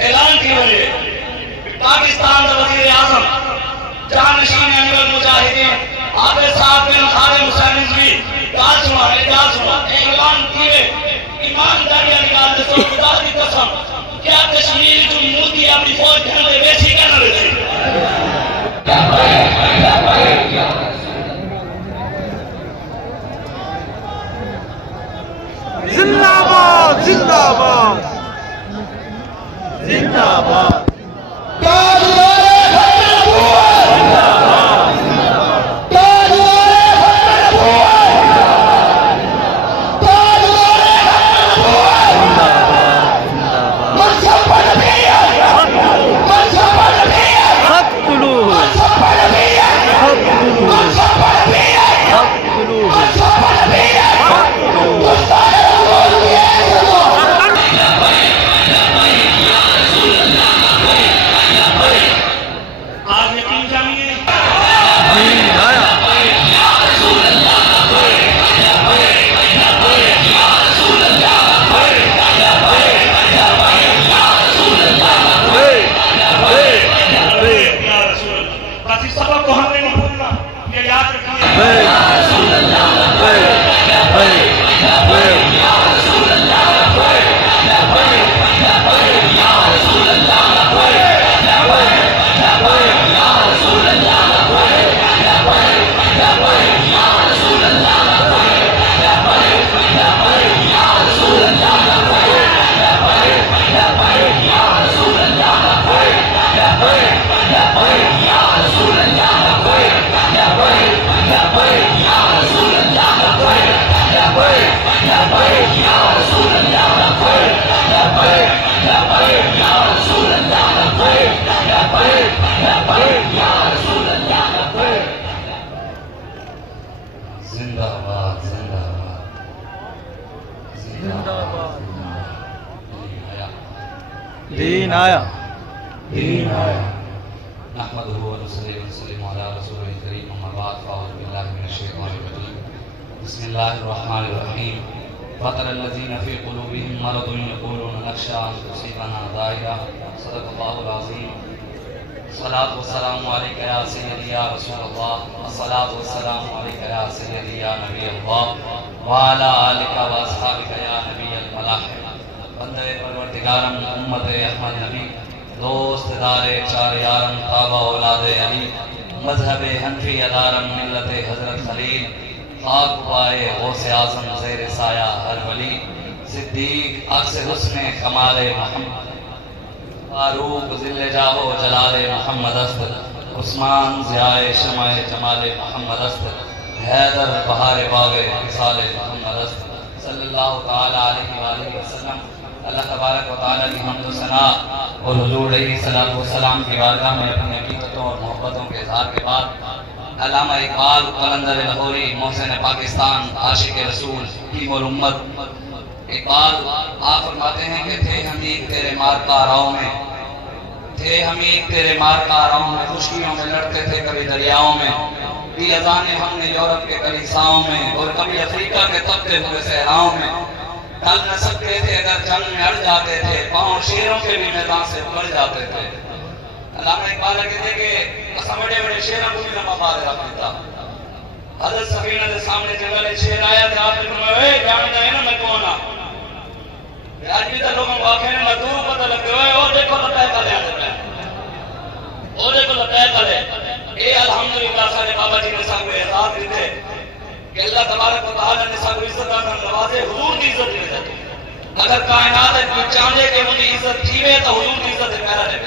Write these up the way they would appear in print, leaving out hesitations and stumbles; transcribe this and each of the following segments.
اعلان کی وجہ پاکستان کا وزیر اعظم جانشین امیر المجاہدین عابد صاحب بن خادم حسین رضوی اعلان کیے ایمانداری نکال دے تو خدا کی قسم کیا کشمیر جو مودی اپنی فوج گھر دے ویسی کہنا رہے زندہ باد زندہ باد زندہ باد دین آیا نحمدہ و نصلی و نسلم علی رسول کریم اما بعد فاعوذ باللہ من الشیطان الرجیم بسم اللہ الرحمن الرحیم فطر الذین فی قلوبہم مرض یقولون نخشی ان تصیبنا دائرہ صدق اللہ العظیم الصلاۃ والسلام علیک یا سیدی یا رسول اللہ الصلاۃ والسلام علیک یا سیدی یا نبی اللہ وعلی آلک و اصحابک یا نبی الملاحم بندے پروردگارم امت احمد نبی دوست دار چار یارم تابع اولاد علی مذہب حنفی ادارم ملت حضرت خلیل خاک پائے غوث اعظم زیر سایہ ہر ولی صدیق عکس حسن کمال محمد فاروق ذل جاہ و جلال محمد است عثمان ضیاء شمع جمال محمد است حیدر بہار باغ مثال محمد است صلی اللہ تعالی علیہ وآلہ وسلم اللہ تبارک و تعالی کی حمد و ثنا اور حضور علیہ السلام کی بارگاہ میں اپنی عقیدتوں اور محبتوں کے اظہار کے بعد علامہ اقبال قلندر لاہوری محسن پاکستان عاشق رسول حکیم الامت اقبال آپ فرماتے ہیں کہ تھے حمید تیرے مارکاراؤں میں خشکیوں میں لڑتے تھے کبھی دریاؤں میں بھی اذانیں ہم نے یورپ کے کلیساؤں میں اور کبھی افریقہ کے تپتے ہوئے صحراؤں میں ٹل نہ سکتے تھے اگر جنگ میں اڑ جاتے تھے پاؤں شیروں کے بھی میدان سے پڑ جاتے تھے علامہ اقبال کہتے کہ اسا بڑے بڑے شیروں کو بھی نہ مار رکھا تھا حضرت سفینہ کے سامنے جنگل شیر آیا تھا آپ نے فرمایا اے جان جائے نا میں کون ہوں آج بھی تو لوگوں کو آخر میں دور پتہ لگتے ہوئے اور دیکھو تو طے کر لیا اور دیکھو تو طے کر لے اے الحمدللہ سارے بابا جی نے سب کو احساس دیتے کہ اللہ تبارک و تعالی نے سب کو عزت عطا نوازے حضور کی عزت دے دے اگر کائنات میں چاہے کہ ان کی عزت تھیوے تو حضور کی عزت میرا دے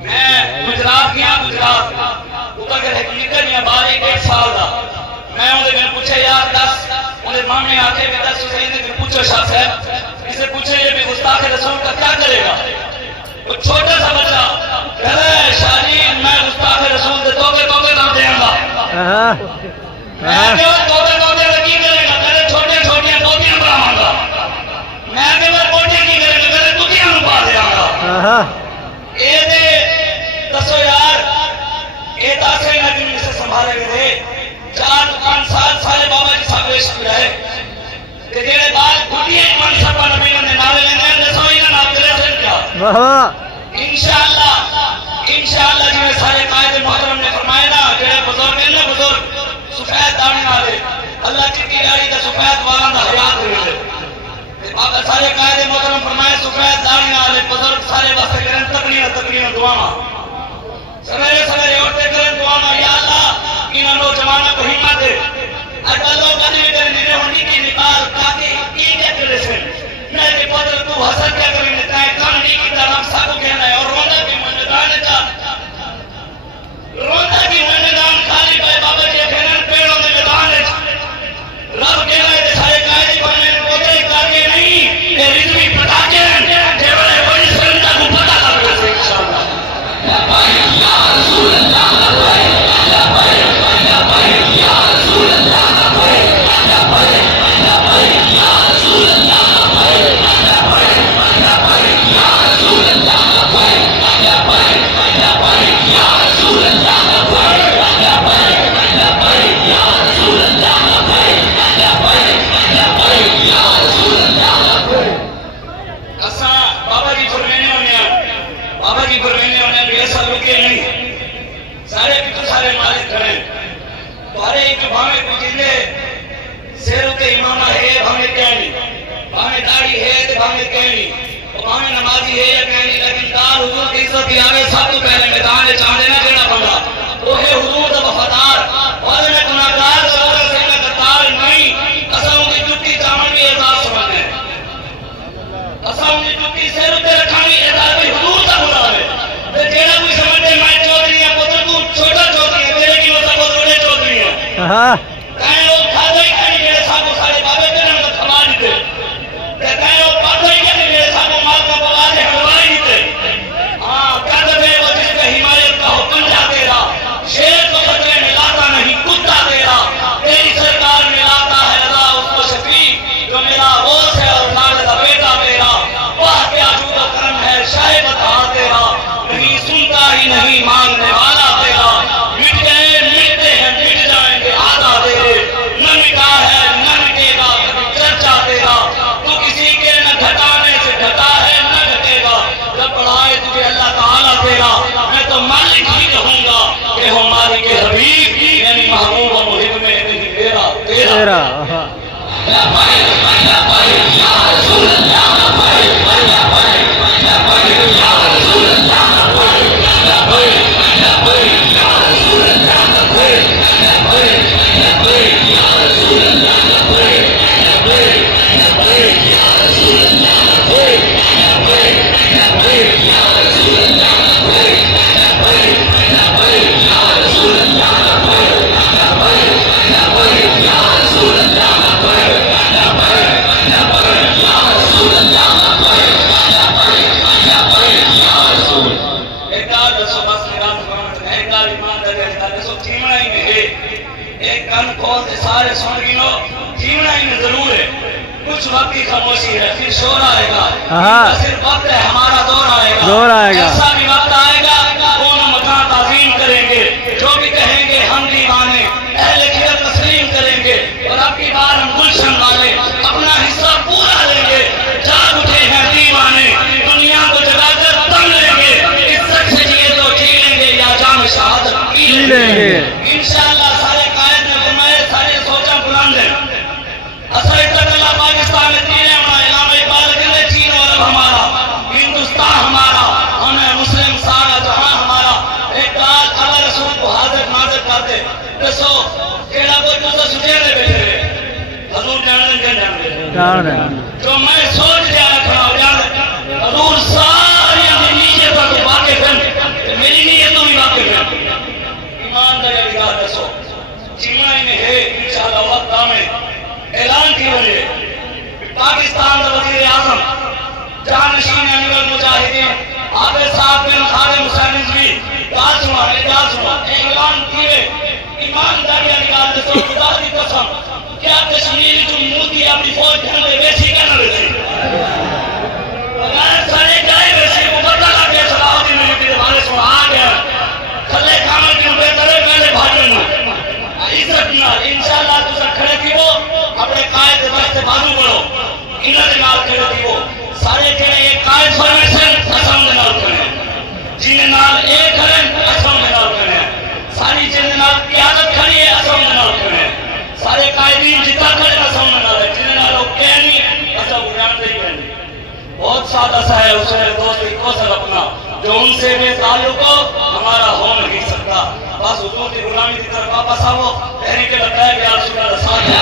میں گجرات گیا گجرات اتر کے ایک نکل یا 12 سال دا میں انہیں میں پوچھے یار دس انہیں ماں میں آتے میں دس اسے انہیں پوچھو شاہ صاحب اسے پوچھے یہ بھی گستاخ رسول کا کیا کرے گا وہ چھوٹا سا بچہ کہتا ہے شاہ جی میں گستاخ رسول دے توبے نام دیں گا میں کہ وہ توبے کی کرے گا میرے چھوٹے چھوٹیاں توبیاں بڑھاؤں گا میں کہ وہ بوٹے کی کرے گا میرے کتیاں نو پا دیا گا اے دے دسو یار اے تاثر نبی سے سنبھالے گئے 4-5 سال سارے بابا جی صاحب عشق رہے کہ جیڑے بال کھٹیے من سب نبی نے نالے لینے دسو ہی نہ نام کرے تھے کیا انشاءاللہ جی سارے قائد محترم نے فرمایا نا جڑے بزرگ ہیں نا بزرگ سفید داڑھی والے اللہ چٹی داڑھی تے سفید والاں دا حیات رہے بابا سارے قائد محترم فرمایا سفید داڑھی والے بزرگ سارے واسطے کرن تقریباً دعاواں سویرے سویرے اٹھتے کرن دعاواں یا اللہ انہاں نوجواناں کو ہمت دے اج لوگ کہندے کہ میرے ہونی کی نکال تاکہ کی کرے سے میں کہ پتر تو حسد کیا کرے تے کام نہیں کیتا رب سب کہنا ہے اور رونا بھی منگان کا رونا بھی منگان خالی پے بابا جی کہن پیڑوں دے میدان وچ رب کہنا ہے سارے قائد بننے پوتے کر کے نہیں اے رضوی پٹاکے جے والے بڑی سنتا کو پتہ کر کے انشاءاللہ یا بھائی یا رسول اللہ یا بھائی یا بھائی یا رسول اللہ یا بھائی یا بھائی یا رسول اللہ سارے مالک کریں تو ہر ایک بھاوے کو جلے سیر تے امامہ ہے بھاوے کہنی بھاوے داڑھی ہے تے بھاوے کہنی بھاوے نمازی ہے یا کہنی لیکن دار حضور کی عزت ہی آوے سب تو پہلے میدان چاندے نہ جڑا بندہ وہ ہے حضور دا وفادار اور میں گناہگار اور سے میں غدار نہیں اساں دی جُتی چاون بھی اعزاز سمجھے اساں دی جُتی سیر تے رکھانی اعزاز بھی حضور دا بنا ہے تے جڑا کوئی سمجھے میں چودھری ہے پتر تو چھوٹا چودھری ہے تیرے کی وجہ بہت بڑے چودھری ہے کہیں لوگ کھاتے ہی کہیں میرے سامنے سارے بابے کے نام کھما دیتے کہیں لوگ پڑھتے ہی کہیں میرے سامنے مال کا بغانے ہلوائی دیتے ہاں کہتے ہیں وہ جس کا حمایت کا حکم جا تیرا شیر کو خطرے میں لاتا نہیں کتا تیرا تیری سرکار میں لاتا ہے رضا اس کو شفیع جو میرا غوث ہے اور ناجدہ بیٹا میرا وہ کیا جودہ کرم ہے شاہد بتا تیرا نہیں سنتا ہی نہیں مانگنے والا تیرا مٹ گئے مٹتے ہیں مٹ جائیں گے آدھا تیرے نہ مٹا ہے نہ مٹے گا کبھی چرچا تیرا تو کسی کے نہ گھٹانے سے گھٹا ہے نہ گھٹے گا جب بڑھائے تجھے اللہ تعالیٰ تیرا میں تو مالک ہی کہوں گا کہ ہماری کے حبیب یعنی محبوب و محب میں نہیں تیرا تیرا یا بھائی یا بھائی یا رسول اللہ یا بھائی یا بھائی یا بھائی یا رسول اللہ یا بھائی یا بھائی یا رسول اللہ یا بھائی یا بھائی یا بھائی یا رسول اللہ یا بھائی یا بھائی یا بھائی یا رسول اللہ یا بھائی یا بھائی یا بھائی یا رسول اللہ یا بھائی یا بھائی یا بھائی یا رسول اللہ یا بھائی یا بھائی یا بھائی یا رسول اللہ یا بھائی یا بھائی یا بھائی یا رسول اللہ یا بھائی یا بھائی یا بھائی یا رسول ایک آج دسو بس میرا ایک آج ایمان دے دسو چیمڑا ہی میں ہے ایک کن کھول دے سارے سن گینو چیمڑا ہی میں ضرور ہے کچھ وقت کی خاموشی ہے پھر شور آئے گا صرف وقت ہے ہمارا دور آئے گا ایسا بھی وقت آئے گا کون مکان تعظیم کریں گے جو بھی کہیں گے ہم دیوانے اہل خیر تسلیم کریں گے اور اب کی بار ہم گلشن والے اپنا حصہ پورا لیں گے جاگ اٹھے ہیں دیوانے دنیا کو جگا کر دم لیں گے عزت سے جیے تو جی لیں گے یا جام شہادت پی لیں گے انشاءاللہ سارے قائد نے فرمائے سارے سوچا بلند ہیں اصل عزت اللہ پاکستان میں تین ہے علامہ اقبال کہتے چین اور اب ہمارا ہندوستان ہمارا ہمیں مسلم سارا جہاں ہمارا ایک رات اللہ رسول کو حاضر ناظر کرتے دسو کیڑا کوئی دوسرا سجیڑے بیٹھے حضور جاننے جو میں سوچ لیا کھڑا ہو جانا حضور ساری اپنی نیتوں کو واقف ہیں میری نیتوں بھی واقف ہیں ایمان دے گا دسو چیمڑائی میں ہے انشاءاللہ وقت میں اعلان کی وجہ پاکستان کا وزیر اعظم جانشین امیر المجاہدین عابد صاحب بن خادم حسین رضوی اعلان کیے ایمانداری نکال دسو خدا کی قسم کیا کشمیر جو مودی اپنی فوج ڈھنڈے ویسی کرنا ویسی اگر سارے جائے ویسی وہ بدلا لگ گیا صلاح الدین میری ہمارے سو آ گیا تھلے کھانا کیوں بہتر ہے پہلے بھاجن عزت نہ انشاءاللہ تو سر کھڑے تھی وہ اپنے قائد بچتے بازو بڑھو انہوں نے نال کھڑے تھی وہ سارے کہنے یہ قائد فرمیشن سارے قائدین جتا کھڑے کا سامنے نہ رہے جنہیں نہ لوگ کہنی اصلا بنیان دے کہنی بہت سادہ سا ہے اس میں دوست کو سر اپنا جو ان سے بے تعلق ہو ہمارا ہو نہیں سکتا بس حضور کی غلامی کی طرف واپس آؤ تحریک لگتا ہے کہ آپ سنہ رسال ہے